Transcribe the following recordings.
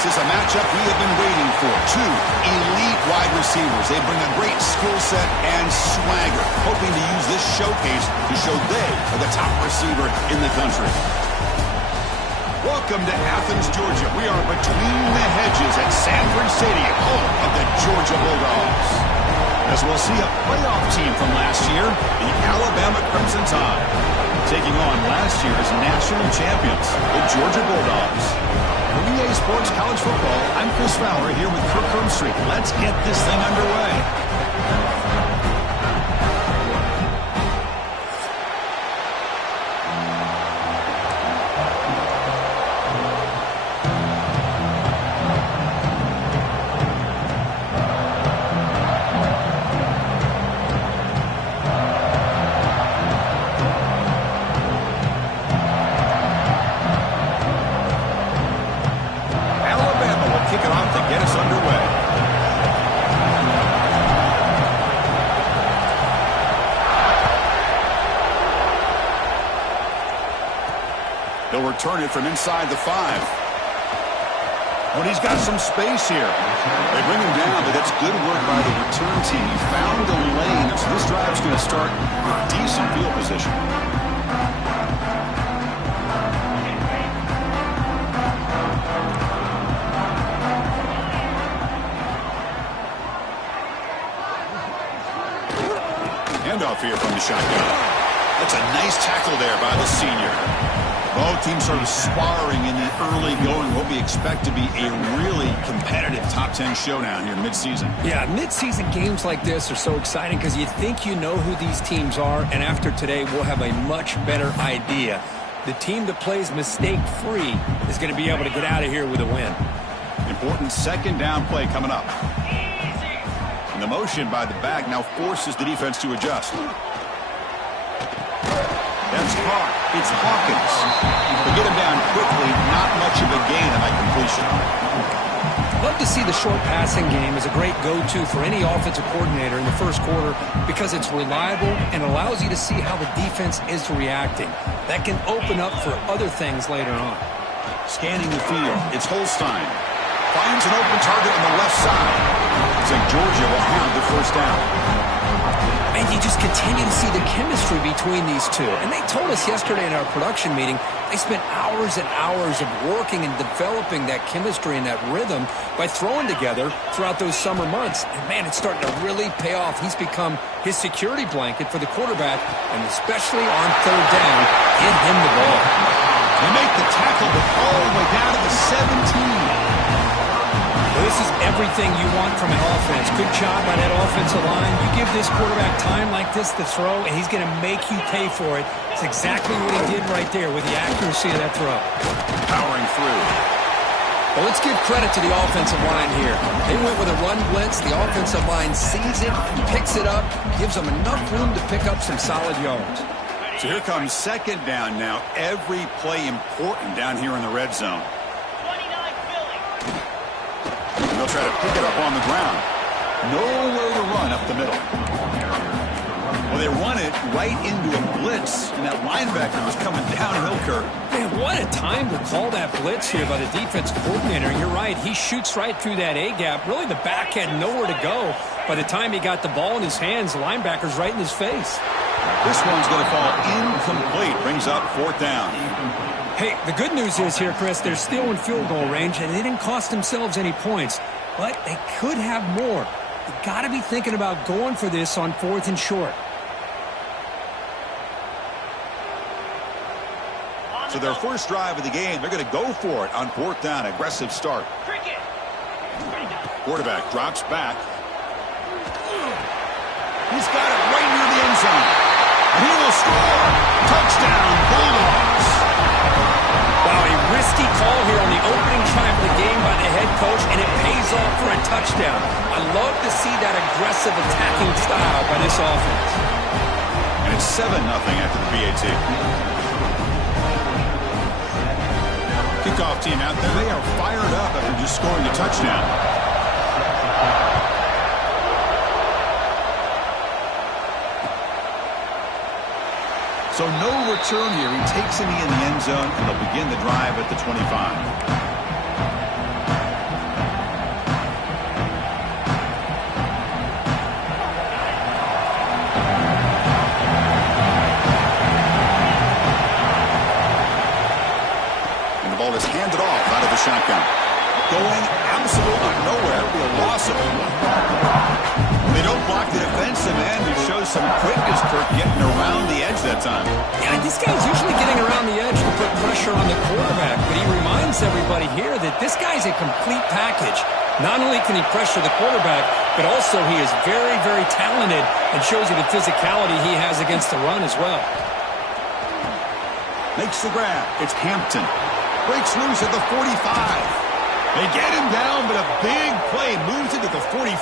This is a matchup we have been waiting for. Two elite wide receivers. They bring a great skill set and swagger, hoping to use this showcase to show they are the top receiver in the country. Welcome to Athens, Georgia. We are between the hedges at Sanford Stadium, home of the Georgia Bulldogs. As we'll see a playoff team from last year, the Alabama Crimson Tide, taking on last year's national champions, the Georgia Bulldogs. For EA Sports College Football, I'm Chris Fowler here with Kirk Hermstreet. Let's get this thing underway. They'll return it from inside the 5. But he's got some space here. They bring him down, but that's good work by the return team. He found a lane, so this drive's going to start with decent field position. Handoff here from the shotgun. That's a nice tackle there by the senior. Both teams sort of sparring in the early going, what we expect to be a really competitive top 10 showdown here mid-season. Yeah, mid-season games like this are so exciting because you think you know who these teams are, and after today we'll have a much better idea. The team that plays mistake-free is going to be able to get out of here with a win. Important second down play coming up. And the motion by the back now forces the defense to adjust. That's caught. It's Hawkins. But get him down quickly. Not much of a gain on that completion. Love to see the short passing game as a great go-to for any offensive coordinator in the first quarter because it's reliable and allows you to see how the defense is reacting. That can open up for other things later on. Scanning the field. It's Holstein. Finds an open target on the left side. Looks like Georgia will have the first down. And you just continue to see the chemistry between these two. And they told us yesterday in our production meeting, they spent hours and hours of working and developing that chemistry and that rhythm by throwing together throughout those summer months. And, man, it's starting to really pay off. He's become his security blanket for the quarterback, and especially on third down, get him the ball. They make the tackle, but all the way down to the 17. This is everything you want from an offense. Good job by that offensive line. You give this quarterback time like this to throw, and he's going to make you pay for it. It's exactly what he did right there with the accuracy of that throw. Powering through. Well, let's give credit to the offensive line here. They went with a run blitz. The offensive line sees it, picks it up, gives them enough room to pick up some solid yards. So here comes second down now. Every play important down here in the red zone. They'll try to pick it up on the ground. Nowhere to run up the middle. Well, they run it right into a blitz, and that linebacker was coming downhill, Kirk. Man, what a time to call that blitz here by the defensive coordinator. You're right. He shoots right through that A-gap. Really, the back had nowhere to go. By the time he got the ball in his hands, the linebacker's right in his face. This one's going to fall incomplete. Brings up fourth down. Hey, the good news is here, Chris, they're still in field goal range, and they didn't cost themselves any points. But they could have more. You got to be thinking about going for this on fourth and short. So their first drive of the game, they're going to go for it on fourth down. Aggressive start. Quarterback drops back. He's got it right near the end zone. And he will score. Touchdown, Bulldogs. Wow, a risky call here on the opening drive of the game by the head coach, and it pays off for a touchdown. I love to see that aggressive attacking style by this offense. And it's 7-0 after the BAT. Kickoff team out there, they are fired up after just scoring a touchdown. So no return here. He takes it in the end zone, and they'll begin the drive at the 25. some quickness, Kirk, getting around the edge that time. Yeah, this guy's usually getting around the edge to put pressure on the quarterback, but he reminds everybody here that this guy's a complete package. Not only can he pressure the quarterback, but also he is very, very talented and shows you the physicality he has against the run as well. Makes the grab. It's Hampton. Breaks loose at the 45. They get him down, but a big play moves into the 45.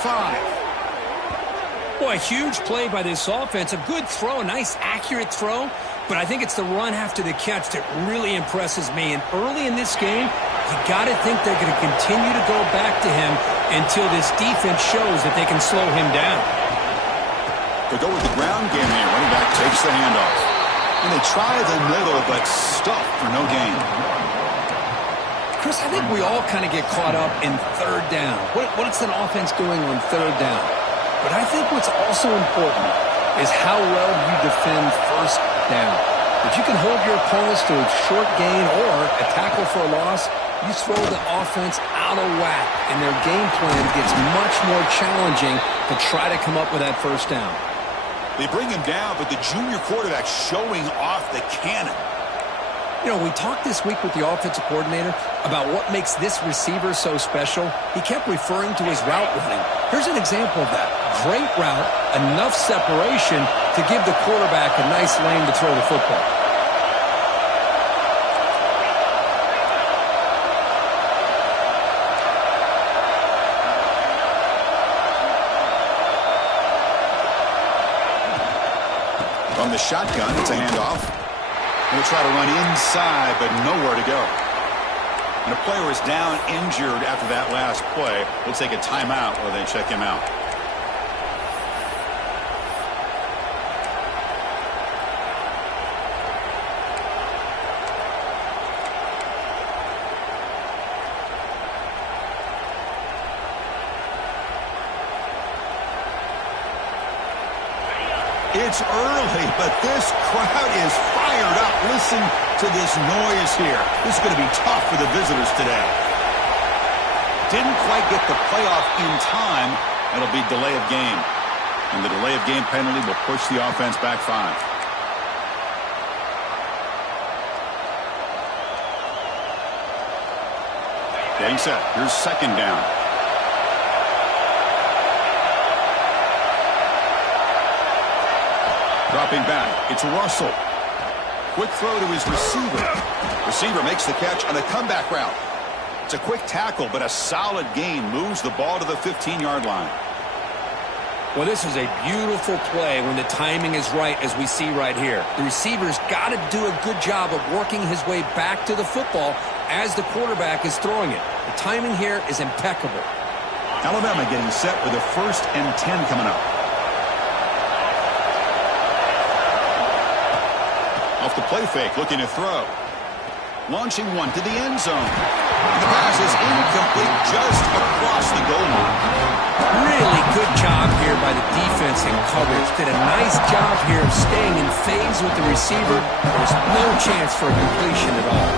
Boy, a huge play by this offense. A good throw, a nice accurate throw. But I think it's the run after the catch that really impresses me. And early in this game, you got to think they're going to continue to go back to him until this defense shows that they can slow him down. They go with the ground game here. Running back takes the handoff. And they try the middle, but stuffed for no gain. Chris, I think we all kind of get caught up in third down. What's an offense doing on third down? But I think what's also important is how well you defend first down. If you can hold your opponents to a short gain or a tackle for a loss, you throw the offense out of whack, and their game plan gets much more challenging to try to come up with that first down. They bring him down, but the junior quarterback showing off the cannon. You know, we talked this week with the offensive coordinator about what makes this receiver so special. He kept referring to his route running. Here's an example of that. Great route, enough separation to give the quarterback a nice lane to throw the football. From the shotgun, it's a handoff. They'll try to run inside, but nowhere to go. And a player is down injured after that last play. We'll take a timeout while they check him out. It's early, but this crowd is fired up. Listen to this noise here. This is going to be tough for the visitors today. Didn't quite get the playoff in time. That'll be delay of game. And the delay of game penalty will push the offense back 5. Getting set. Here's second down. Dropping back, it's Russell. Quick throw to his receiver. Receiver makes the catch on a comeback route. It's a quick tackle, but a solid gain moves the ball to the 15-yard line. Well, this is a beautiful play when the timing is right, as we see right here. The receiver's got to do a good job of working his way back to the football as the quarterback is throwing it. The timing here is impeccable. Alabama getting set with a 1st and 10 coming up. Off the play fake, looking to throw. Launching one to the end zone. And the pass is incomplete, just across the goal line. Really good job here by the defense in coverage. Did a nice job here of staying in phase with the receiver. There's no chance for a completion at all.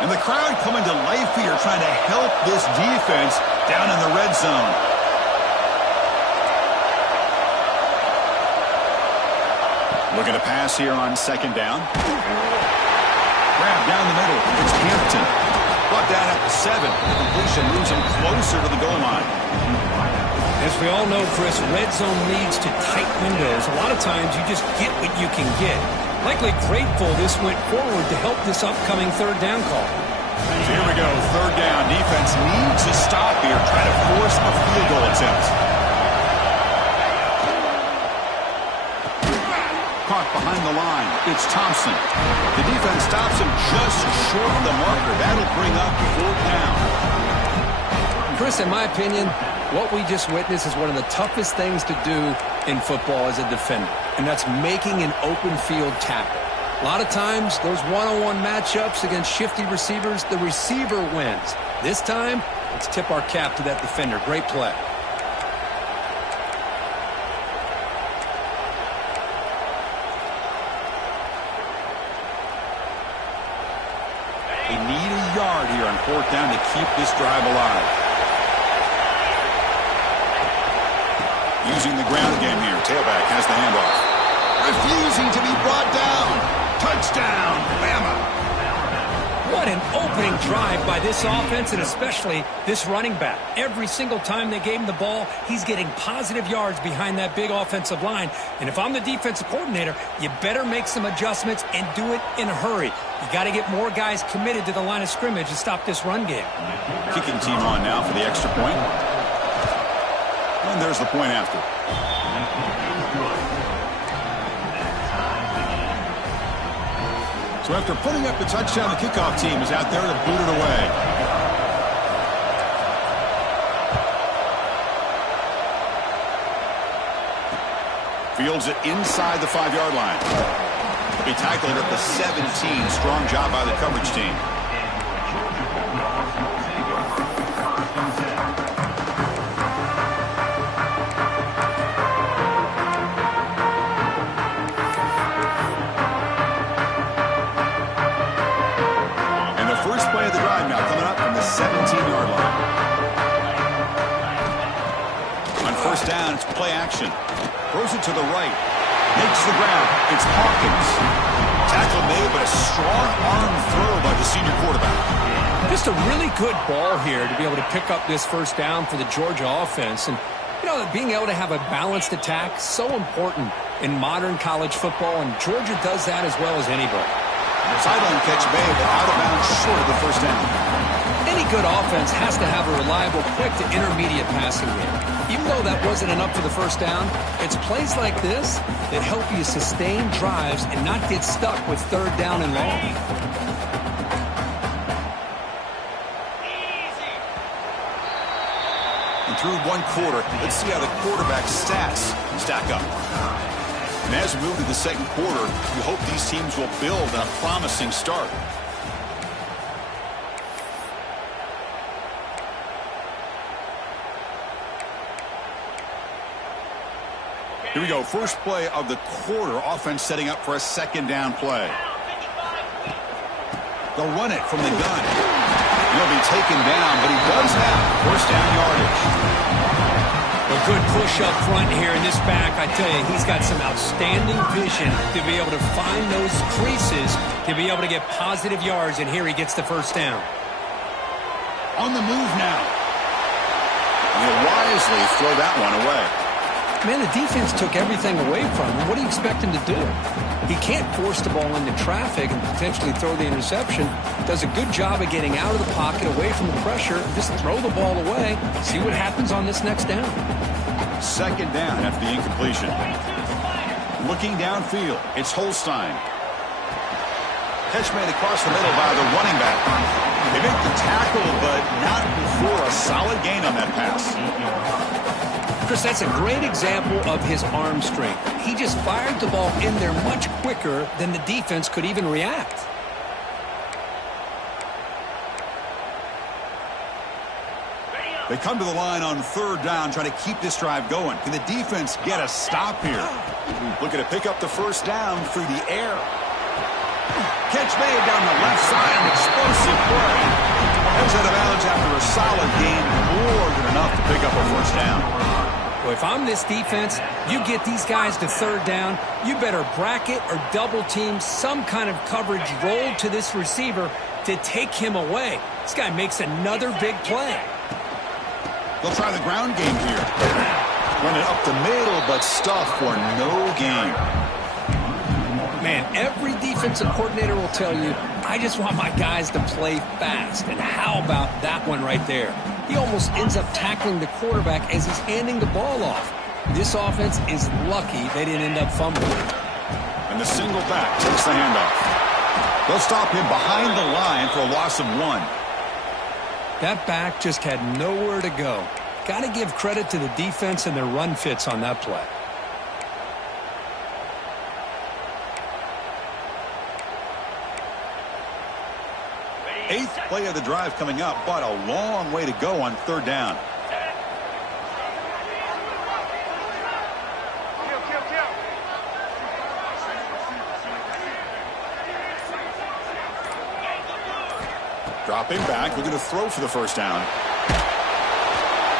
And the crowd coming to life here, trying to help this defense down in the red zone. Looking to pass here on second down. Grab down the middle. It's Hampton. Brought down at the 7. The completion moves him closer to the goal line. As we all know, Chris, red zone leads to tight windows. A lot of times you just get what you can get. Likely grateful this went forward to help this upcoming third down call. So here we go. Third down. Defense needs to stop here. Try to force a field goal attempt. Caught behind the line. It's Thompson. The defense stops him just short of the marker. That'll bring up 4th down. Chris, in my opinion, what we just witnessed is one of the toughest things to do in football as a defender, and that's making an open field tackle. A lot of times, those one-on-one matchups against shifty receivers, the receiver wins. This time, let's tip our cap to that defender. Great play. They need a yard here on 4th down to keep this drive alive. Using the ground game here. Tailback has the handoff. Refusing to be brought down. Touchdown, Bama. What an opening drive by this offense, and especially this running back. Every single time they gave him the ball, he's getting positive yards behind that big offensive line. And if I'm the defensive coordinator, you better make some adjustments and do it in a hurry. You got to get more guys committed to the line of scrimmage to stop this run game. Kicking team on now for the extra point. And there's the point after. So after putting up the touchdown, the kickoff team is out there to boot it away. Fields it inside the 5-yard line. He tackled at the 17. Strong job by the coverage team. Play of the drive now coming up from the 17-yard line. On first down, it's play action. Throws it to the right. Makes the ground. It's Hawkins. Tackle made, but a strong arm throw by the senior quarterback. Just a really good ball here to be able to pick up this first down for the Georgia offense. And, you know, being able to have a balanced attack, so important in modern college football, and Georgia does that as well as anybody. Sideline catch made, but out of bounds short of the first down. Any good offense has to have a reliable, quick to intermediate passing game. Even though that wasn't enough for the first down, it's plays like this that help you sustain drives and not get stuck with third down and long. And through one quarter, let's see how the quarterback's stats stack up. And as we move to the second quarter, we hope these teams will build on a promising start. Here we go. First play of the quarter. Offense setting up for a second down play. They'll run it from the gun. He'll be taken down, but he does have first down yardage. A good push up front here in this back. I tell you, he's got some outstanding vision to be able to find those creases, to be able to get positive yards, and here he gets the first down. On the move now. And he'll wisely throw that one away. Man, the defense took everything away from him. What do you expect him to do? He can't force the ball into traffic and potentially throw the interception. Does a good job of getting out of the pocket, away from the pressure, and just throw the ball away. See what happens on this next down. Second down after the incompletion. Looking downfield, it's Holstein. Catch made across the middle by the running back. They make the tackle, but not before a solid gain on that pass. Chris, that's a great example of his arm strength. He just fired the ball in there much quicker than the defense could even react. They come to the line on third down, trying to keep this drive going. Can the defense get a stop here? Looking to pick up the first down through the air. Catch made down the left side, an explosive play. Heads out of bounds after a solid gain, more than enough to pick up a first down. Well, if I'm this defense, you get these guys to third down, you better bracket or double team some kind of coverage roll to this receiver to take him away. This guy makes another big play. They'll try the ground game here. Run it up the middle, but stuff for no gain. Man, every defensive coordinator will tell you, I just want my guys to play fast. And how about that one right there? He almost ends up tackling the quarterback as he's handing the ball off. This offense is lucky they didn't end up fumbling. And the single back takes the handoff. They'll stop him behind the line for a loss of 1. That back just had nowhere to go. Got to give credit to the defense and their run fits on that play. Eighth play of the drive coming up, but a long way to go on third down. Dropping back, looking to throw for the first down.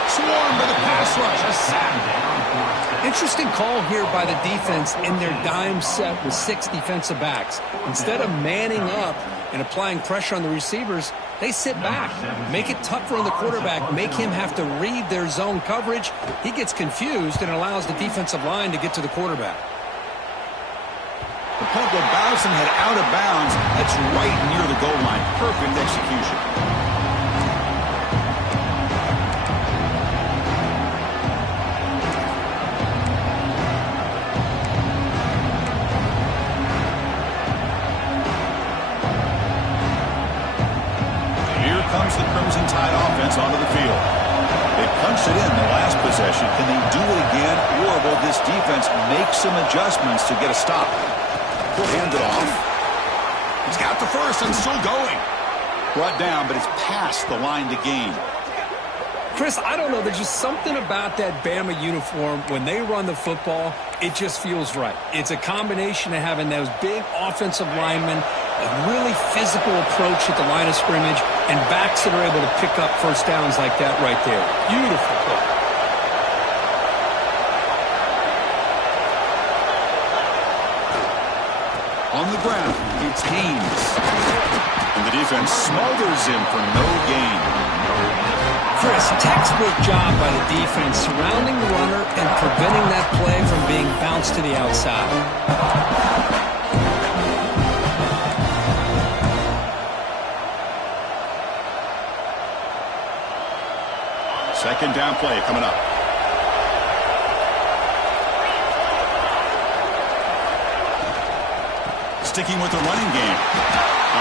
Swarmed by the pass rush, a sack. Interesting call here by the defense in their dime set with 6 defensive backs. Instead of manning up and applying pressure on the receivers, they sit back, make it tougher on the quarterback, make him have to read their zone coverage. He gets confused and allows the defensive line to get to the quarterback. The punt will bounce and head out of bounds. That's right near the goal line. Perfect execution. Comes the Crimson Tide offense onto the field. They punched it in the last possession. Can they do it again, or will this defense make some adjustments to get a stop? He'll hand it off. He's got the first and still going. Brought down, but it's past the line to gain. Chris, I don't know. There's just something about that Bama uniform. When they run the football, it just feels right. It's a combination of having those big offensive linemen, a really physical approach at the line of scrimmage, and backs that are able to pick up first downs like that right there. Beautiful play. On the ground, it's Haynes. And the defense smothers him for no gain. Chris, textbook job by the defense surrounding the runner and preventing that play from being bounced to the outside. Second down play coming up. Sticking with the running game.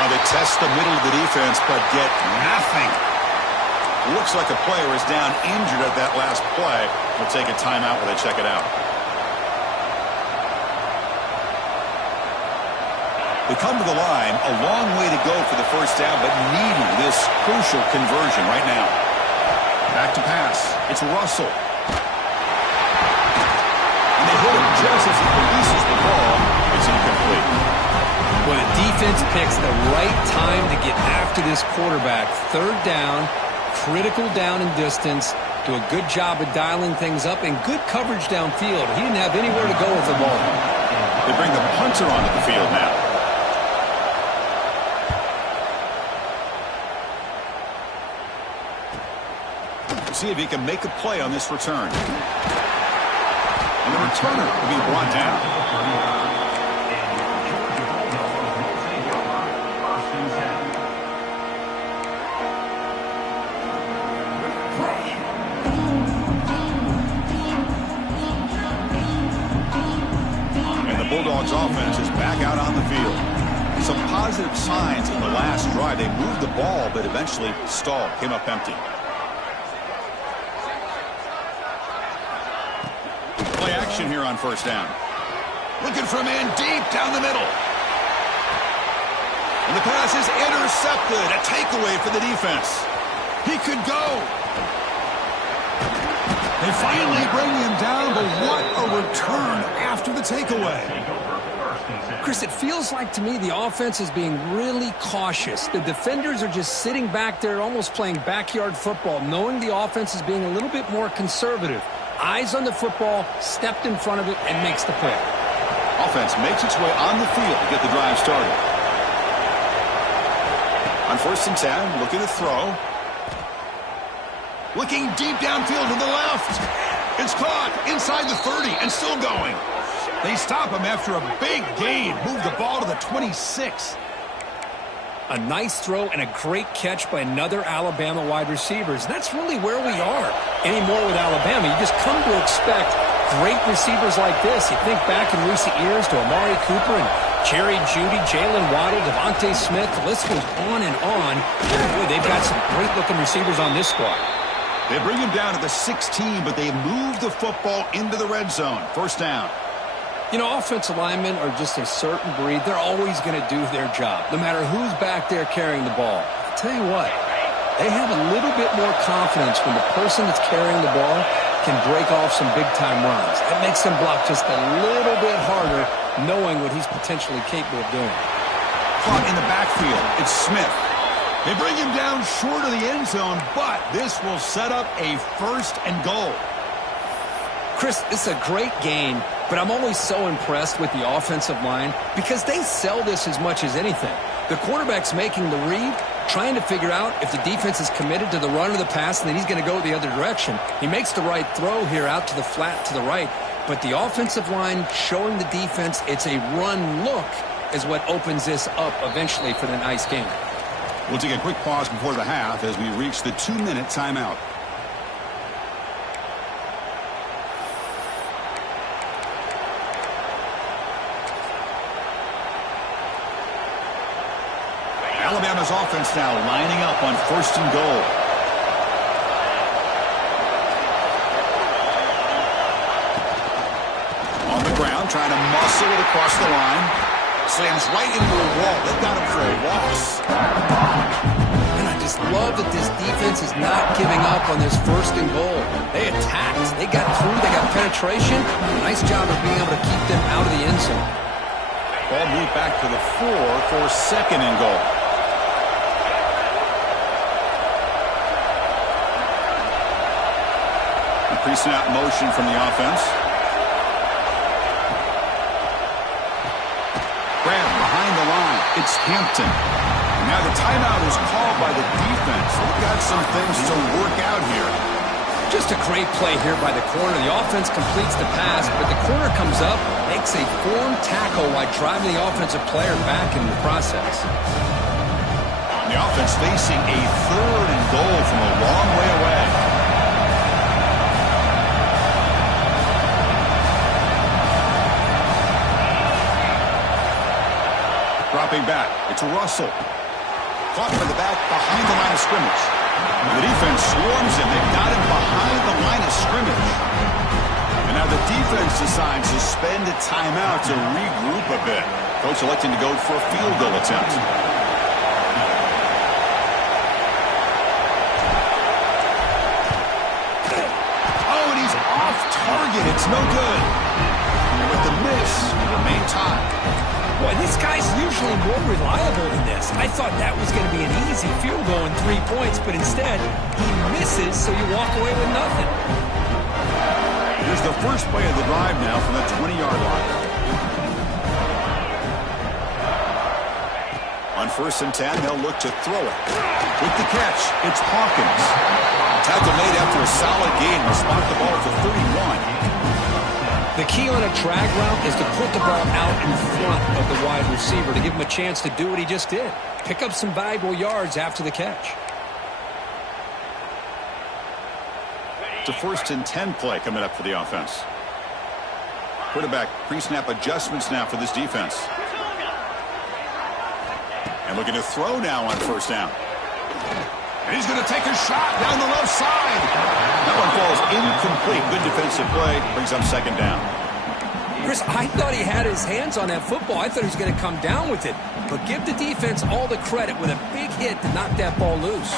They test the middle of the defense, but get nothing. Looks like a player is down injured at that last play. We'll take a timeout while they check it out. They come to the line, a long way to go for the first down, but needing this crucial conversion right now. Back to pass. It's Russell. And they hit him just as he releases the ball. It's incomplete. Well, the defense picks the right time to get after this quarterback. Third down, critical down and distance. Do a good job of dialing things up and good coverage downfield. He didn't have anywhere to go with the ball. They bring the punter onto the field now. See if he can make a play on this return. And the returner will be brought down. And the Bulldogs offense is back out on the field. Some positive signs in the last drive. They moved the ball, but eventually stalled, came up empty. Play action here on first down. Looking for a man deep down the middle. And the pass is intercepted. A takeaway for the defense. He could go. They finally bring him down, but what a return after the takeaway. Chris, it feels like to me the offense is being really cautious. The defenders are just sitting back there almost playing backyard football, knowing the offense is being a little bit more conservative. Eyes on the football, stepped in front of it, and makes the play. Offense makes its way on the field to get the drive started. On 1st and 10, looking to throw. Looking deep downfield to the left. It's caught inside the 30 and still going. They stop him after a big gain. Move the ball to the 26. A nice throw and a great catch by another Alabama wide receivers. That's really where we are anymore with Alabama. You just come to expect great receivers like this. You think back in recent years to Amari Cooper and Jerry Jeudy, Jalen Waddle, Devontae Smith. The list goes on and on. Boy, they've got some great-looking receivers on this squad. They bring him down to the 16, but they move the football into the red zone. First down. You know, offensive linemen are just a certain breed. They're always going to do their job, no matter who's back there carrying the ball. I'll tell you what, they have a little bit more confidence when the person that's carrying the ball can break off some big-time runs. That makes them block just a little bit harder, knowing what he's potentially capable of doing. Caught in the backfield. It's Smith. They bring him down short of the end zone, but this will set up a 1st and goal. Chris, this is a great game, but I'm always so impressed with the offensive line because they sell this as much as anything. The quarterback's making the read, trying to figure out if the defense is committed to the run or the pass, and then he's going to go the other direction. He makes the right throw here out to the flat to the right, but the offensive line showing the defense it's a run look is what opens this up eventually for the nice game. We'll take a quick pause before the half as we reach the 2-minute timeout. Alabama's offense now lining up on 1st and goal. On the ground, trying to muscle it across the line. Slams right into a wall. They've got him for a loss. And I just love that this defense is not giving up on this 1st and goal. They attacked. They got through. They got penetration. Nice job of being able to keep them out of the end zone. Ball moved back to the 4 for 2nd and goal. Pre-snap motion from the offense. Grab behind the line. It's Hampton. And now the timeout is called by the defense. They've got some things to work out here. Just a great play here by the corner. The offense completes the pass, but the corner comes up, makes a form tackle while driving the offensive player back in the process. The offense facing a 3rd and goal from a long way away. Dropping back. It's Russell. Caught by the back behind the line of scrimmage. The defense swarms him. They've got him behind the line of scrimmage. And now the defense decides to spend a timeout to regroup a bit. Coach electing to go for a field goal attempt. Oh, and he's off target. It's no good. And with the miss, remain tied. Boy, this guy's usually more reliable than this. I thought that was going to be an easy field goal and 3 points, but instead, he misses, so you walk away with nothing. Here's the first play of the drive now from the 20-yard line. On 1st and 10, they'll look to throw it. With the catch, it's Hawkins. Tackle made after a solid gain. Will spot the ball for 31. The key on a drag route is to put the ball out in front of the wide receiver to give him a chance to do what he just did. Pick up some valuable yards after the catch. It's a 1st and 10 play coming up for the offense. Quarterback pre-snap adjustments now for this defense. And looking to throw now on 1st down. And he's going to take a shot down the left side. That one falls incomplete. Good defensive play. Brings up 2nd down. Chris, I thought he had his hands on that football. I thought he was going to come down with it. But give the defense all the credit with a big hit to knock that ball loose.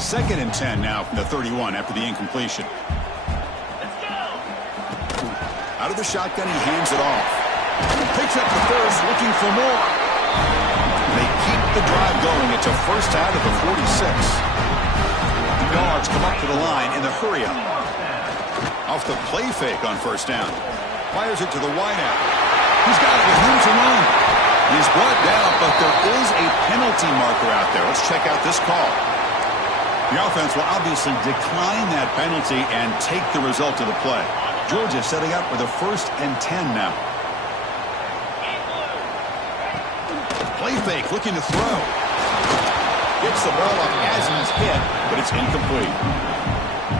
Second and 10 now from the 31 after the incompletion. Out of the shotgun, he hands it off. Picks up the 1st, looking for more. They keep the drive going. It's a 1st out of the 46. The Dogs come up to the line in the hurry-up. Off the play fake on 1st down. Fires it to the wideout. He's got it with room to run. He's brought down, but there is a penalty marker out there. Let's check out this call. The offense will obviously decline that penalty and take the result of the play. Georgia setting up with a 1st and 10 now. Play fake, looking to throw. Gets the ball up as he's hit, but it's incomplete.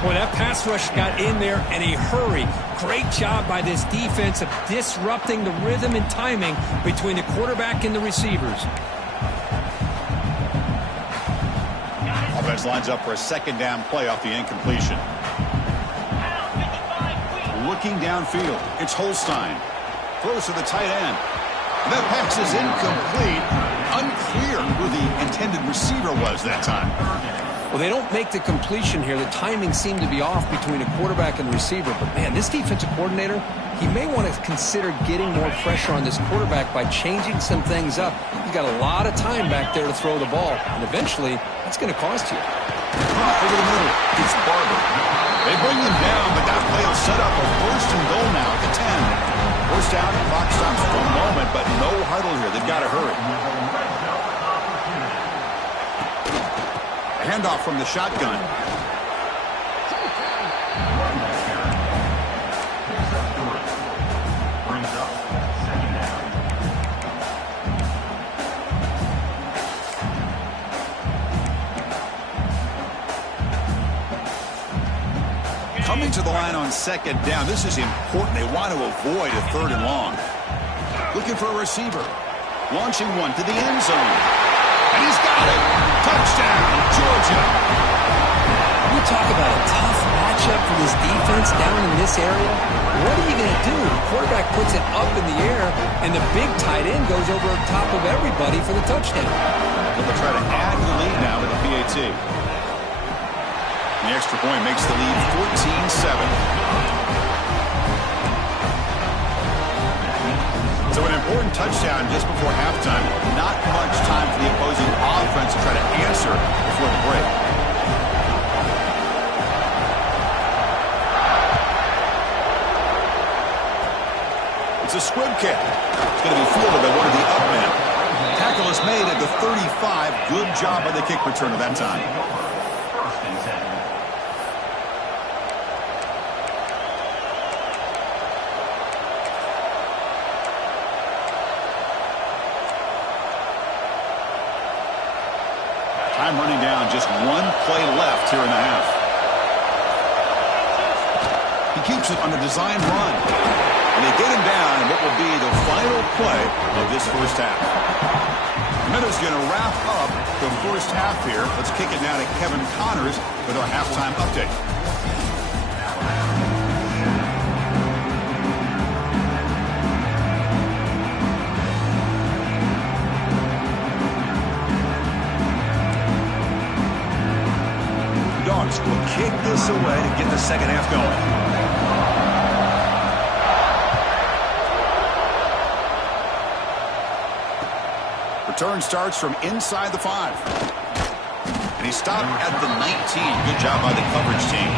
Boy, that pass rush got in there in a hurry. Great job by this defense of disrupting the rhythm and timing between the quarterback and the receivers. Offense lines up for a 2nd down play off the incompletion. Looking downfield, it's Holstein. Throws to the tight end. That pass is incomplete. Unclear who the intended receiver was that time. Well, they don't make the completion here. The timing seemed to be off between a quarterback and receiver. But, man, this defensive coordinator, he may want to consider getting more pressure on this quarterback by changing some things up. He's got a lot of time back there to throw the ball, and eventually that's going to cost you. Over the middle, it's Barber. They bring him down, but that play will set up a first and goal now at the 10. First down, clock stops for a moment, but no huddle here. They've got to hurry. A handoff from the shotgun. Coming to the line on second down. This is important. They want to avoid a third and long. Looking for a receiver. Launching one to the end zone. And he's got it. Touchdown, Georgia. You talk about a tough matchup for this defense down in this area. What are you going to do? The quarterback puts it up in the air, and the big tight end goes over top of everybody for the touchdown. They'll try to add to the lead now with the PAT. The extra point makes the lead 14-7. So an important touchdown just before halftime. Not much time for the opposing offense to try to answer before the break. It's a squib kick. It's going to be fielded by one of the up men. Tackle is made at the 35. Good job by the kick returner that time. Time running down, just one play left here in the half. He keeps it on a design run. And they get him down in what will be the final play of this first half. The Meadows going to wrap up the first half here. Let's kick it now to Kevin Connors with our halftime update. Will kick this away to get the second half going. Return starts from inside the 5. And he stopped at the 19. Good job by the coverage team.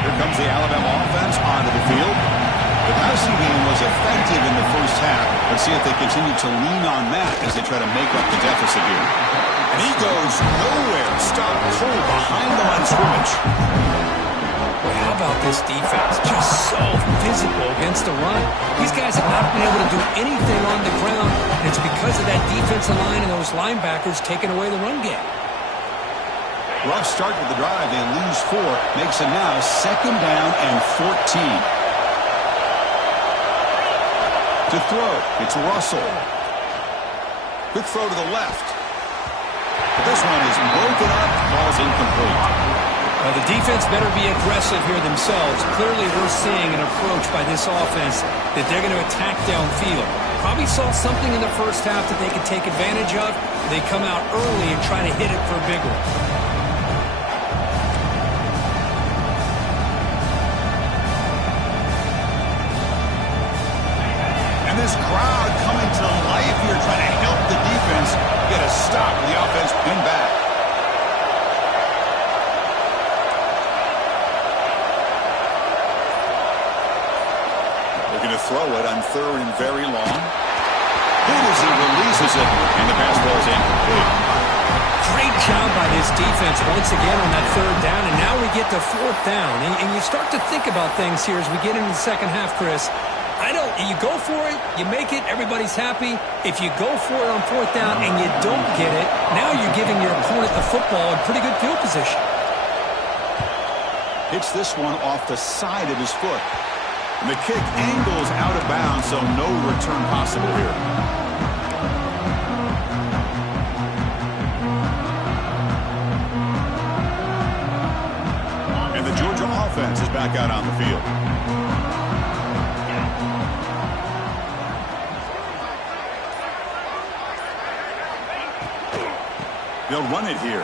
Here comes the Alabama offense onto the field. The passing game was effective in the first half. Let's see if they continue to lean on that as they try to make up the deficit here. And he goes nowhere. Stop cold behind the line of scrimmage. Boy, how about this defense? Just so physical against the run. These guys have not been able to do anything on the ground. And it's because of that defensive line and those linebackers taking away the run game. Rough start with the drive. They lose 4. Makes it now second down and 14. To throw, it's Russell. Quick throw to the left. But this one is broken up. Ball's incomplete. Well, the defense better be aggressive here themselves. Clearly, we're seeing an approach by this offense that they're going to attack downfield. Probably saw something in the first half that they could take advantage of. They come out early and try to hit it for a big one. This crowd coming to life here, trying to help the defense get a stop. The offense pinned back. Looking to throw it on third and very long. Good as he releases it, and the pass ball is incomplete. Great job by this defense once again on that third down, and now we get to fourth down. And you start to think about things here as we get into the second half, Chris. You go for it, you make it, everybody's happy. If you go for it on fourth down and you don't get it, now you're giving your opponent the football in pretty good field position. Hits this one off the side of his foot. And the kick angles out of bounds, so no return possible here. And the Georgia offense is back out on the field. They'll run it here.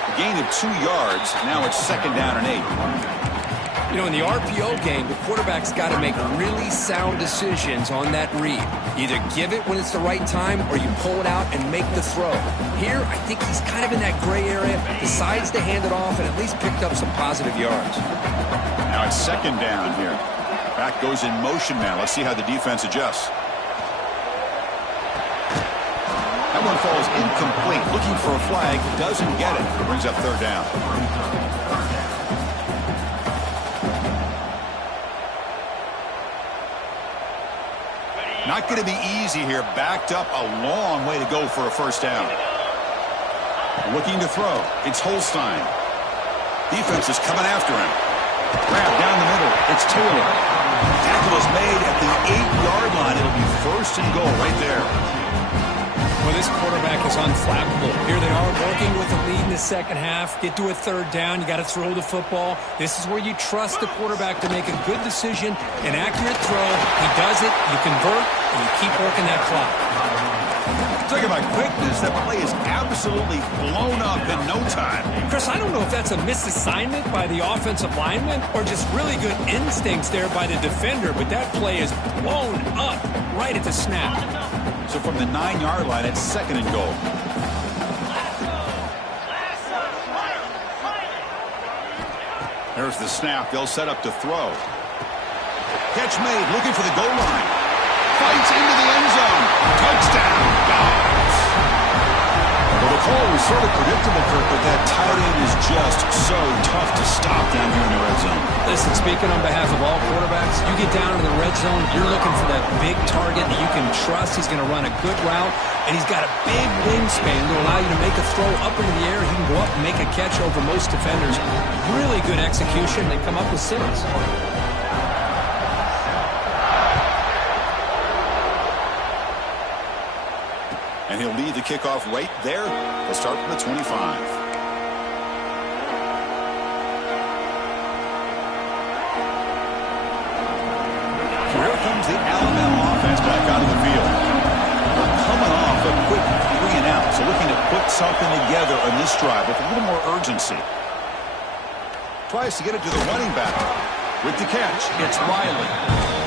A gain of 2 yards. Now it's 2nd down and 8. You know, in the RPO game, the quarterback's got to make really sound decisions on that read. Either give it when it's the right time or you pull it out and make the throw. Here, I think he's kind of in that gray area, decides to hand it off and at least picked up some positive yards. Now it's 2nd down here. Back goes in motion now. Let's see how the defense adjusts. That one falls incomplete. Looking for a flag. Doesn't get it. It brings up 3rd down. Not going to be easy here. Backed up a long way to go for a 1st down. Looking to throw. It's Holstein. Defense is coming after him. Grab down the middle. It's Taylor. Tackle is made at the 8-yard line. It'll be 1st and goal right there. Well, this quarterback is unflappable. Here they are working with the lead in the 2nd half. Get to a 3rd down. You got to throw the football. This is where you trust the quarterback to make a good decision, an accurate throw. He does it. You convert, and you keep working that clock. Talk about quickness. That play is absolutely blown up in no time. Chris, I don't know if that's a misassignment by the offensive lineman or just really good instincts there by the defender, but that play is blown up right at the snap. So from the 9-yard line, it's 2nd and goal. There's the snap. They'll set up to throw. Catch made. Looking for the goal line. Fights into the end zone. Touchdown. Dobbs. Well, the call was sort of predictable, Kirk, but that tight end is just so tough to stop down here in the red zone. Listen, speaking on behalf of all quarterbacks, you get down to the red zone, you're looking for that big target that you can trust. He's going to run a good route, and he's got a big wingspan to allow you to make a throw up into the air. He can go up and make a catch over most defenders. Really good execution. They come up with 6. And he'll lead the kickoff right there. They'll start from the 25. Here comes the Alabama offense back out of the field. They're coming off a quick 3 and out, so looking to put something together on this drive with a little more urgency. Tries to get it to the running back. With the catch, it's Riley.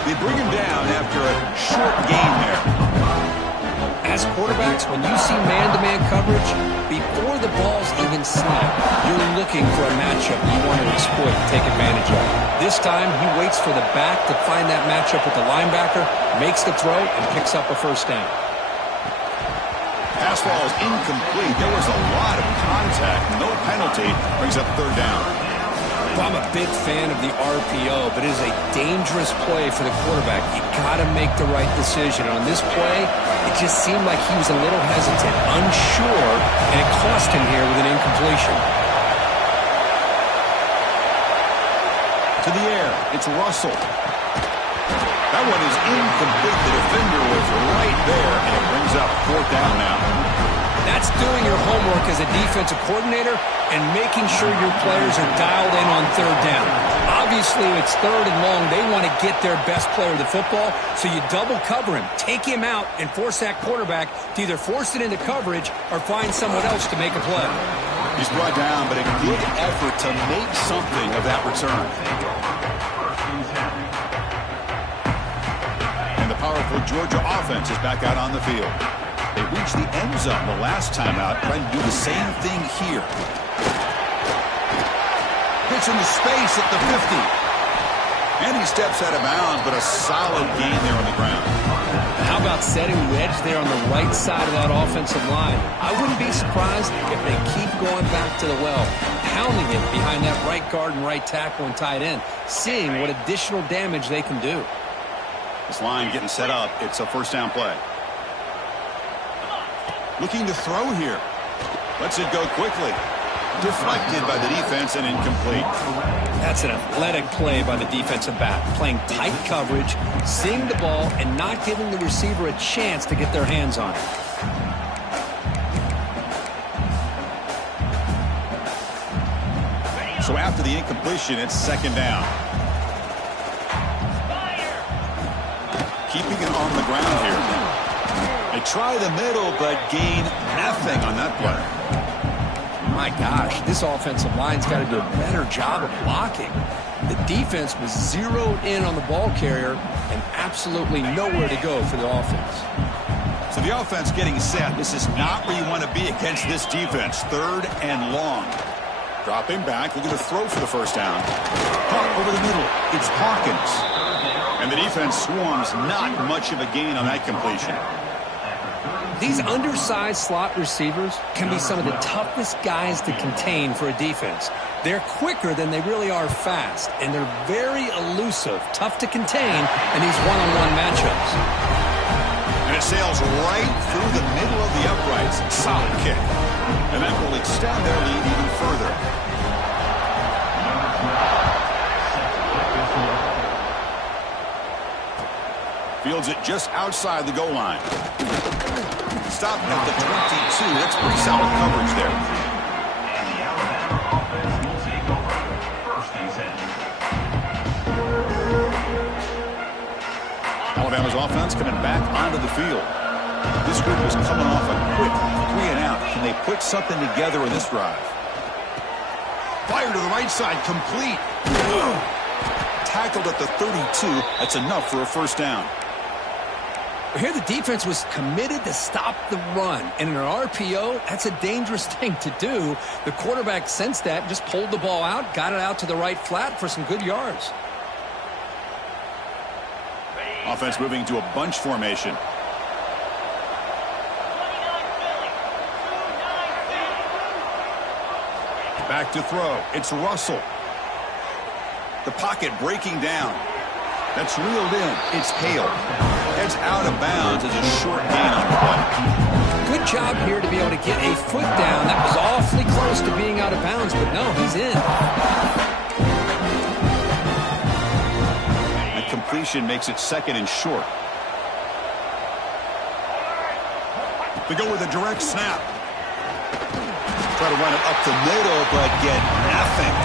They bring him down after a short gain there. As quarterbacks, when you see man-to-man coverage, before the ball's even snapped, you're looking for a matchup you want to exploit and take advantage of. This time, he waits for the back to find that matchup with the linebacker, makes the throw, and picks up a 1st down. Pass ball is incomplete. There was a lot of contact. No penalty. Brings up 3rd down. I'm a big fan of the RPO, but it is a dangerous play for the quarterback. You got to make the right decision. On this play, it just seemed like he was a little hesitant, unsure, and it cost him here with an incompletion. To the air, it's Russell. That one is incomplete. The defender was right there, and it brings up 4th down now. That's doing your homework as a defensive coordinator and making sure your players are dialed in on 3rd down. Obviously, it's 3rd and long. They want to get their best player the football, so you double cover him, take him out, and force that quarterback to either force it into coverage or find someone else to make a play. He's brought down, but a good effort to make something of that return. And the powerful Georgia offense is back out on the field. They reached the end zone the last time out, trying to do the same thing here. Gets into space at the 50. And he steps out of bounds, but a solid gain there on the ground. How about setting the edge there on the right side of that offensive line? I wouldn't be surprised if they keep going back to the well, pounding it behind that right guard and right tackle and tight end, seeing what additional damage they can do. This line getting set up. It's a 1st down play. Looking to throw here. Lets it go quickly. Deflected by the defense and incomplete. That's an athletic play by the defensive back. Playing tight coverage, seeing the ball, and not giving the receiver a chance to get their hands on it. So after the incompletion, it's 2nd down. Keeping it on the ground here. A They try the middle, but gain nothing on that play. My gosh, this offensive line's got to do a better job of blocking. The defense was zeroed in on the ball carrier and absolutely nowhere to go for the offense. So the offense getting set. This is not where you want to be against this defense. 3rd and long. Dropping back, looking to throw for the first down. Caught over the middle. It's Hawkins. And the defense swarms. Not much of a gain on that completion. These undersized slot receivers can be some of the toughest guys to contain for a defense. They're quicker than they really are fast, and they're very elusive, tough to contain in these one-on-one matchups. And it sails right through the middle of the uprights. Solid kick. And that will extend their lead even further. Fields it just outside the goal line. Stopped at the 22. That's pretty solid coverage there. Alabama's offense coming back onto the field. This group is coming off a quick 3-and-out. Can they put something together in this drive? Fire to the right side, complete. Tackled at the 32. That's enough for a first down. Here the defense was committed to stop the run. And in an RPO, that's a dangerous thing to do. The quarterback sensed that, just pulled the ball out, got it out to the right flat for some good yards. Offense moving to a bunch formation. Back to throw. It's Russell. The pocket breaking down. That's reeled in. It's Hale. Heads out of bounds as a short gain on the play. Good job here to be able to get a foot down. That was awfully close to being out of bounds, but no, he's in. And completion makes it 2nd and short. They go with a direct snap. Try to run it up the middle, but get nothing.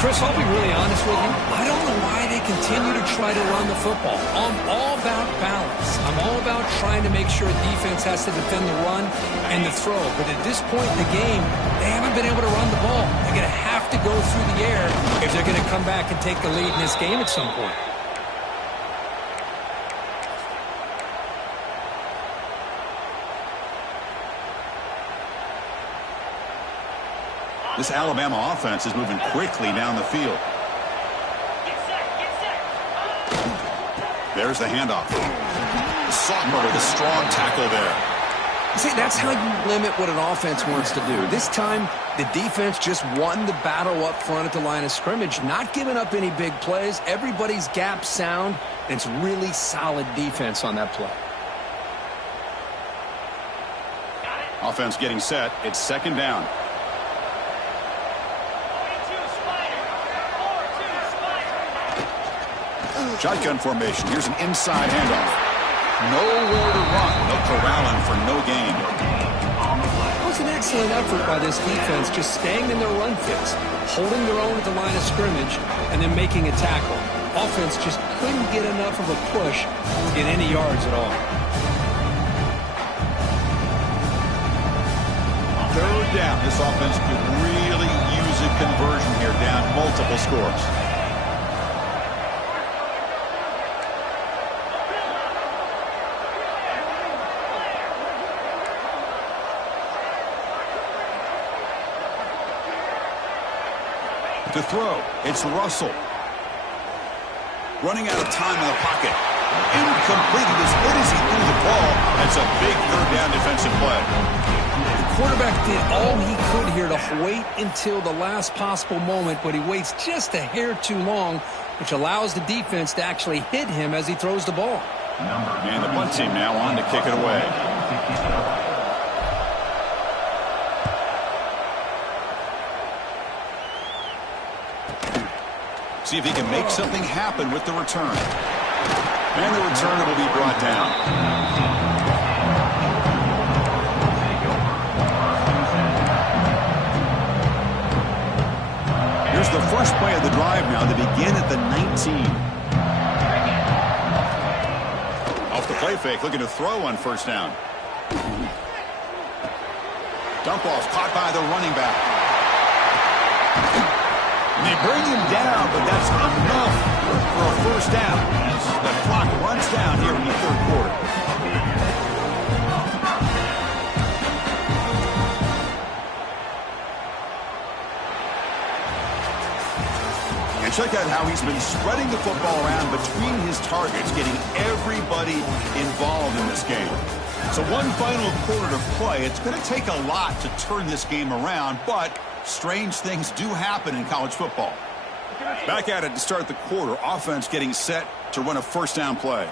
Chris, I'll be really honest with you. I don't know why they continue to try to run the football. I'm all about balance. I'm all about trying to make sure defense has to defend the run and the throw. But at this point in the game, they haven't been able to run the ball. They're going to have to go through the air if they're going to come back and take the lead in this game at some point. This Alabama offense is moving quickly down the field. There's the handoff. Sophomore with a strong tackle there. See, that's how you limit what an offense wants to do. This time, the defense just won the battle up front at the line of scrimmage, not giving up any big plays. Everybody's gap sound, and it's really solid defense on that play. Offense getting set. It's 2nd down. Shotgun formation. Here's an inside handoff. Nowhere to run. They'll corral him for no gain. It was an excellent effort by this defense, just staying in their run fits, holding their own at the line of scrimmage, and then making a tackle. Offense just couldn't get enough of a push to get any yards at all. 3rd down. This offense could really use a conversion here, down multiple scores. To throw, it's Russell. Running out of time in the pocket. Incomplete. As good as he threw the ball, that's a big 3rd down defensive play. The quarterback did all he could here to wait until the last possible moment, but he waits just a hair too long, which allows the defense to actually hit him as he throws the ball. And the punt team now on to kick it away. See if he can make something happen with the return. And the returner will be brought down. Here's the first play of the drive now. They begin at the 19. Off the play play fake, looking to throw on first down. Dump off caught by the running back. And they bring him down, but that's enough for a first down as the clock runs down here in the third quarter. And check out how he's been spreading the football around between his targets, getting everybody involved in this game. So one final quarter to play. It's going to take a lot to turn this game around, but strange things do happen in college football. Back at it to start the quarter. Offense getting set to run a first down play.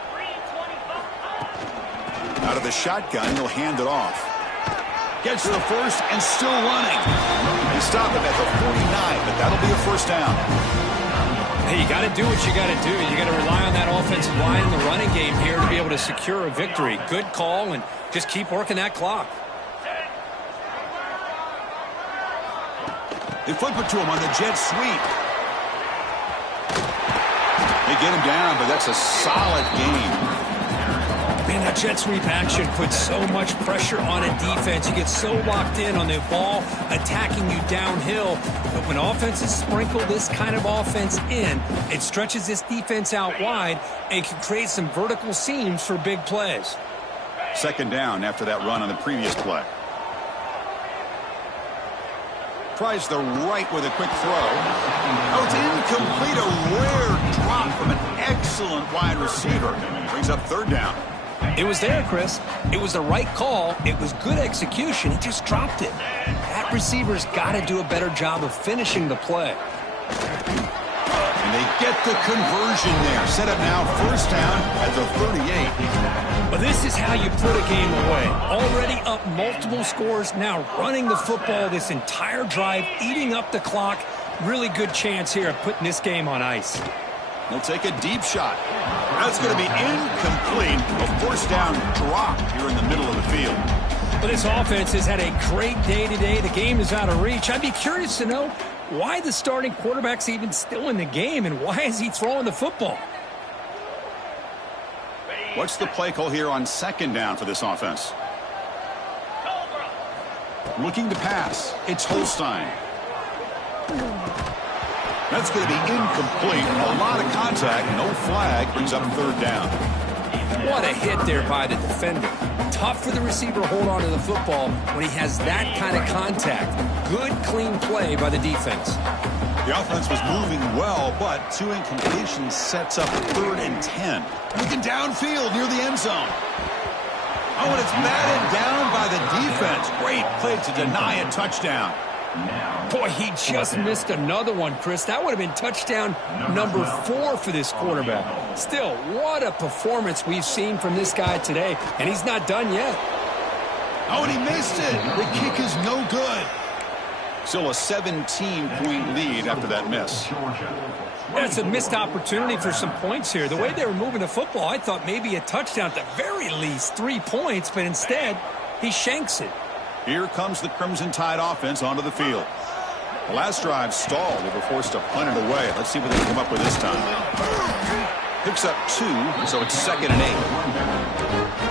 Out of the shotgun, he'll hand it off. Gets to the first and still running. They stop him at the 49, but that'll be a first down. Hey, you got to do what you got to do. You got to rely on that offensive line in the running game here to be able to secure a victory. Good call, and just keep working that clock. They flip it to him on the jet sweep. They get him down, but that's a solid game. Man, that jet sweep action puts so much pressure on a defense. You get so locked in on the ball attacking you downhill. But when offenses sprinkle this kind of offense in, it stretches this defense out wide and can create some vertical seams for big plays. Second down after that run on the previous play. Tries the right with a quick throw. Oh, it's incomplete. A rare drop from an excellent wide receiver. Brings up third down. It was there, Chris. It was the right call. It was good execution. He just dropped it. That receiver's got to do a better job of finishing the play. And they get the conversion there. Set up now first down at the 38. But this is how you put a game away. Already up multiple scores, now running the football this entire drive, eating up the clock. Really good chance here of putting this game on ice. He'll take a deep shot. That's going to be incomplete. A first down drop here in the middle of the field. Well, this offense has had a great day today. The game is out of reach. I'd be curious to know why the starting quarterback's even still in the game and why is he throwing the football? What's the play call here on second down for this offense? Looking to pass. It's Holstein. That's going to be incomplete. A lot of contact. No flag. Brings up third down. What a hit there by the defender. Tough for the receiver to hold on to the football when he has that kind of contact. Good, clean play by the defense. The offense was moving well, but two incompletions sets up third and 10. Looking downfield near the end zone. Oh, and it's batted down by the defense. Great play to deny a touchdown. Boy, he just missed another one, Chris. That would have been touchdown number 4 for this quarterback. Still, what a performance we've seen from this guy today, and he's not done yet. Oh, and he missed it. The kick is no good. Still a 17-point lead after that miss. That's a missed opportunity for some points here. The way they were moving the football, I thought maybe a touchdown, at the very least 3 points, but instead, he shanks it. Here comes the Crimson Tide offense onto the field. The last drive stalled. They were forced to punt it away. Let's see what they can come up with this time. Picks up 2, so it's 2nd and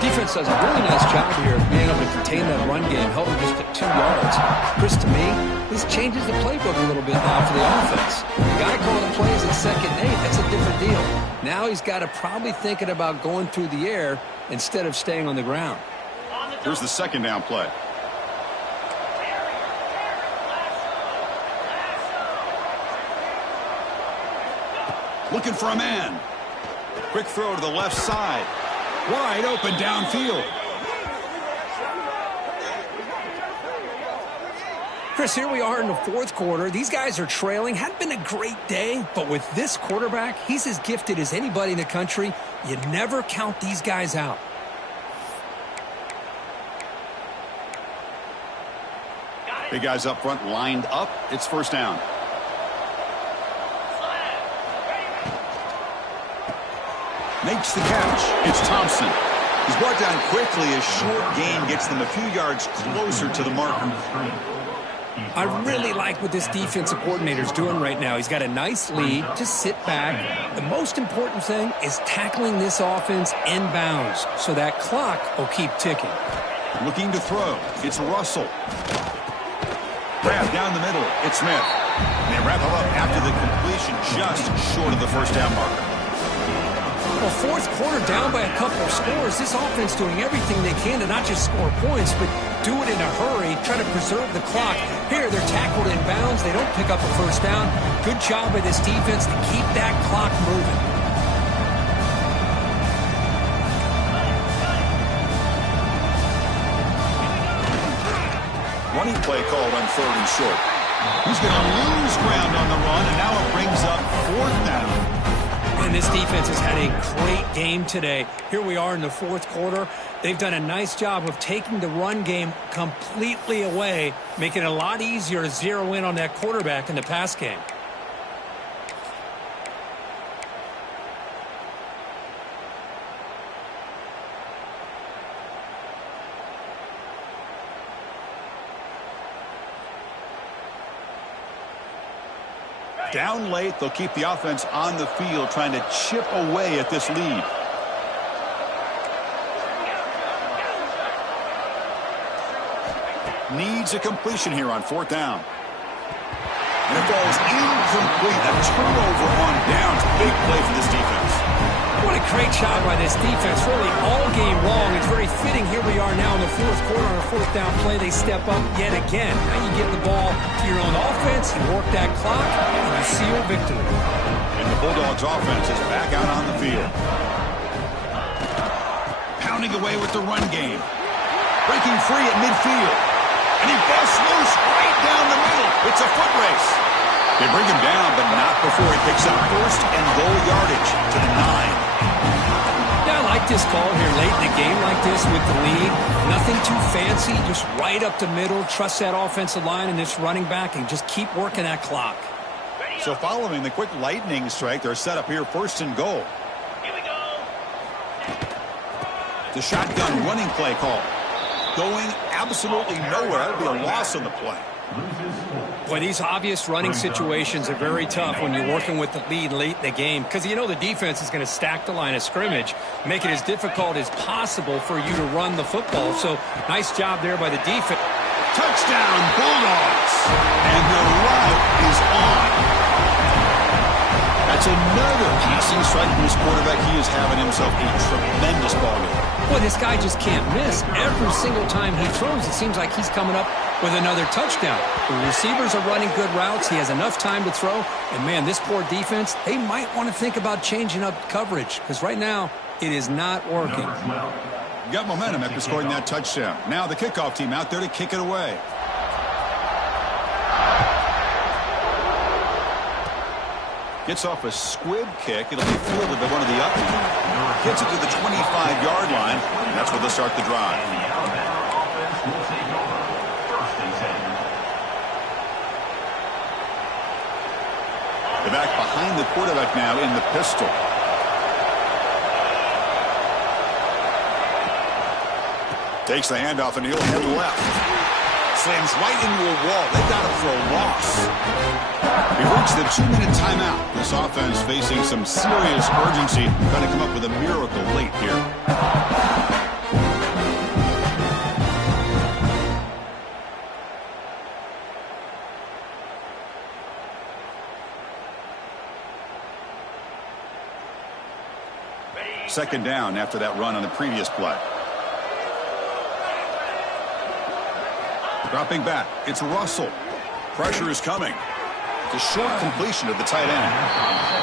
8. Defense does a really nice job here of being able to contain that run game, held them just at 2 yards. Chris, to me, this changes the playbook a little bit now for the offense. The guy calling the plays at 2nd and 8, that's a different deal. Now he's got to probably thinking about going through the air instead of staying on the ground. Here's the second down play. Looking for a man. Quick throw to the left side. Wide open downfield. Chris, here we are in the 4th quarter. These guys are trailing. Hadn't been a great day, but with this quarterback, he's as gifted as anybody in the country. You never count these guys out. Big guys up front lined up. It's first down. Makes the catch. It's Thompson. He's brought down quickly. A short gain gets them a few yards closer to the marker. I really like what this defensive coordinator is doing right now. He's got a nice lead. Just sit back. The most important thing is tackling this offense inbounds so that clock will keep ticking. Looking to throw. It's Russell. Grab down the middle. It's Smith. And they wrap him up after the completion, just short of the first down marker. Well, fourth quarter down by a couple of scores. This offense doing everything they can to not just score points, but do it in a hurry, try to preserve the clock. Here, they're tackled in bounds. They don't pick up a first down. Good job by this defense to keep that clock moving. Running play called on 3rd and short. He's going to lose ground on the run, and now it brings up 4th down. And this defense has had a great game today. Here we are in the fourth quarter. They've done a nice job of taking the run game completely away, making it a lot easier to zero in on that quarterback in the pass game. Down late, they'll keep the offense on the field, trying to chip away at this lead. Needs a completion here on 4th down. And it falls incomplete. A turnover on downs. Big play for this defense. What a great job by this defense, really all game long. It's very fitting. Here we are now in the fourth quarter on a 4th down play. They step up yet again. Now you give the ball to your own offense, you work that clock, and you seal victory. And the Bulldogs offense is back out on the field. Pounding away with the run game. Breaking free at midfield. And he busts loose right down the middle. It's a foot race. They bring him down, but not before he picks up 1st and goal yardage to the 9. Yeah, I like this call here late in the game like this with the lead. Nothing too fancy, just right up the middle. Trust that offensive line and this running back and just keep working that clock. So following the quick lightning strike, they're set up here 1st and goal. Here we go. The shotgun running play call. Going absolutely nowhere. That would be a loss on the play. Boy, these obvious running situations are very tough when you're working with the lead late in the game because you know the defense is going to stack the line of scrimmage, make it as difficult as possible for you to run the football. So nice job there by the defense. Touchdown, Bulldogs. And the route is on. That's another passing strike from his quarterback. He is having himself a tremendous ball game. Boy, this guy just can't miss. Every single time he throws, it seems like he's coming up with another touchdown. The receivers are running good routes. He has enough time to throw. And, man, this poor defense, they might want to think about changing up coverage because right now it is not working. Got momentum after scoring that touchdown. Now the kickoff team out there to kick it away. Gets off a squib kick. It'll be fielded by one of the up. Hits it to the 25-yard line. That's where they'll start the drive. They're back behind the quarterback now in the pistol. Takes the handoff and he'll head left. Slams right into a wall. They got him for a loss. We reached the 2-minute timeout. This offense facing some serious urgency, trying to come up with a miracle late here. Second down after that run on the previous play. Dropping back, it's Russell. Pressure is coming. It's a short completion to the tight end.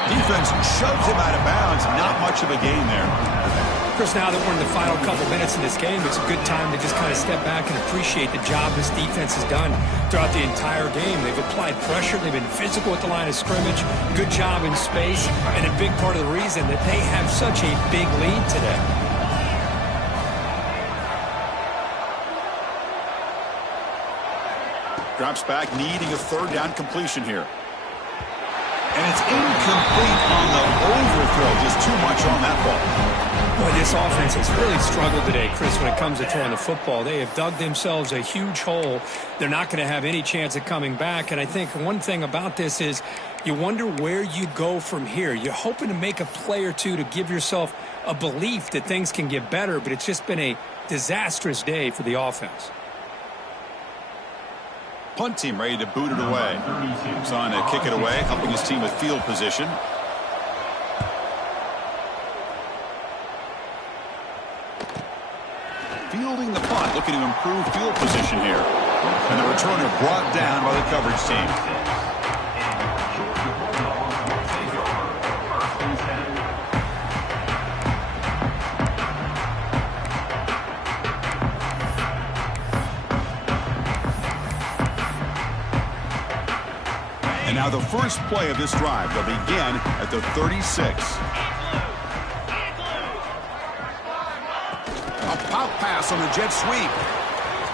Defense shoves him out of bounds. Not much of a gain there. Of course, now that we're in the final couple minutes in this game, it's a good time to just kind of step back and appreciate the job this defense has done throughout the entire game. They've applied pressure. They've been physical at the line of scrimmage. Good job in space. And a big part of the reason that they have such a big lead today. Drops back, needing a third down completion here. And it's incomplete on the overthrow. Just too much on that ball. Boy, this offense has really struggled today, Chris, when it comes to throwing the football. They have dug themselves a huge hole. They're not going to have any chance of coming back. And I think one thing about this is you wonder where you go from here. You're hoping to make a play or two to give yourself a belief that things can get better, but it's just been a disastrous day for the offense. Punt team ready to boot it away. He's on to kick it away, helping his team with field position. Fielding the punt, looking to improve field position here. And the returner brought down by the coverage team. And now the first play of this drive will begin at the 36. A pop pass on the jet sweep.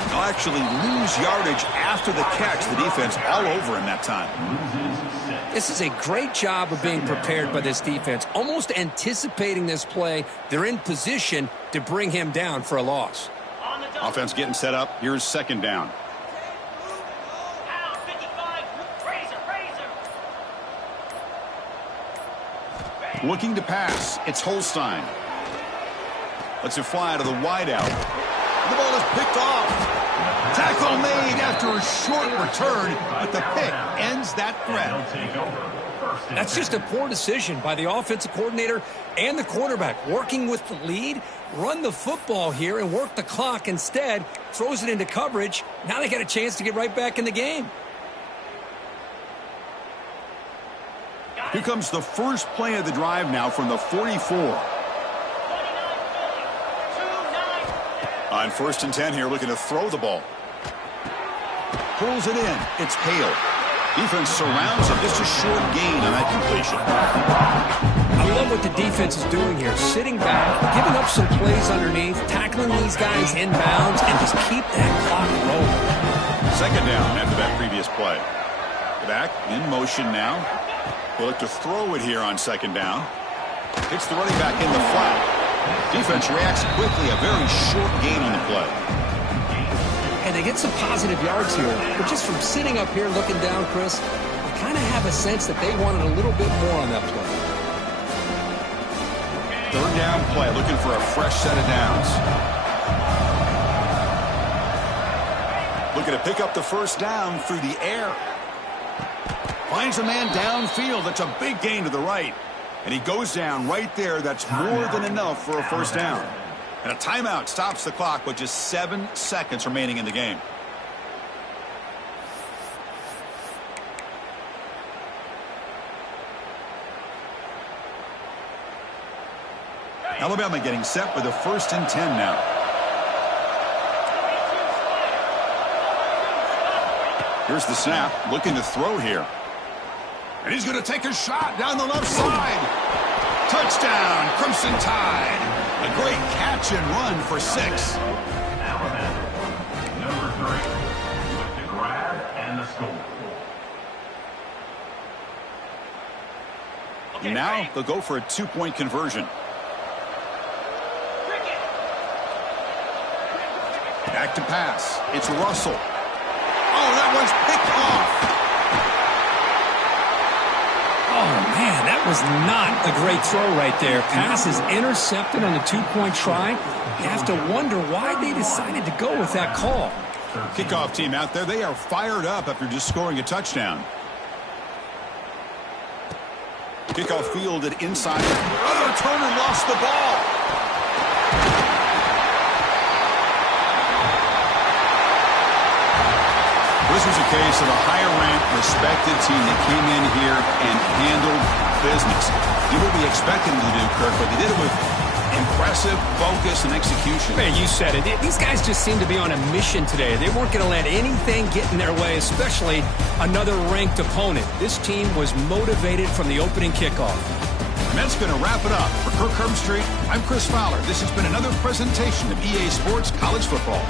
They'll actually lose yardage after the catch. The defense all over him that time. This is a great job of being prepared by this defense, almost anticipating this play. They're in position to bring him down for a loss. Offense getting set up. Here's second down. Looking to pass. It's Holstein. Lets it fly to the wideout. The ball is picked off. Tackle made after a short return, but the pick ends that threat. That's just a poor decision by the offensive coordinator and the quarterback. Working with the lead, run the football here and work the clock instead. Throws it into coverage. Now they got a chance to get right back in the game. Here comes the first play of the drive now from the 44. On 1st and 10 here, looking to throw the ball. Pulls it in. It's Hale. Defense surrounds him. Just a short gain on that completion. I love what the defense is doing here. Sitting back, giving up some plays underneath, tackling these guys inbounds, and just keep that clock rolling. Second down after that previous play. Back in motion now. They look to throw it here on second down. Hits the running back in the flat. Defense reacts quickly. A very short gain on the play. And they get some positive yards here. But just from sitting up here looking down, Chris, I kind of have a sense that they wanted a little bit more on that play. Third down play. Looking for a fresh set of downs. Looking to pick up the first down through the air. Finds a man downfield. That's a big gain to the right. And he goes down right there. That's more than enough for a first down. And a timeout stops the clock with just 7 seconds remaining in the game. Alabama getting set with a 1st and 10 now. Here's the snap. Looking to throw here. And he's going to take a shot down the left side. Touchdown, Crimson Tide. A great catch and run for 6. Number 3 with the grab and the score. Now they'll go for a 2-point conversion. Back to pass. It's Russell. Oh, that one's picked off. Oh, man, that was not a great throw right there. Pass is intercepted on the 2-point try. You have to wonder why they decided to go with that call. Kickoff team out there, they are fired up after just scoring a touchdown. Kickoff fielded inside. Oh, the returner lost the ball. This was a case of a higher-ranked, respected team that came in here and handled business. You will be expecting them to do, Kirk, but they did it with impressive focus and execution. Man, you said it. These guys just seem to be on a mission today. They weren't going to let anything get in their way, especially another ranked opponent. This team was motivated from the opening kickoff. And that's going to wrap it up. For Kirk Herbstreit, I'm Chris Fowler. This has been another presentation of EA Sports College Football.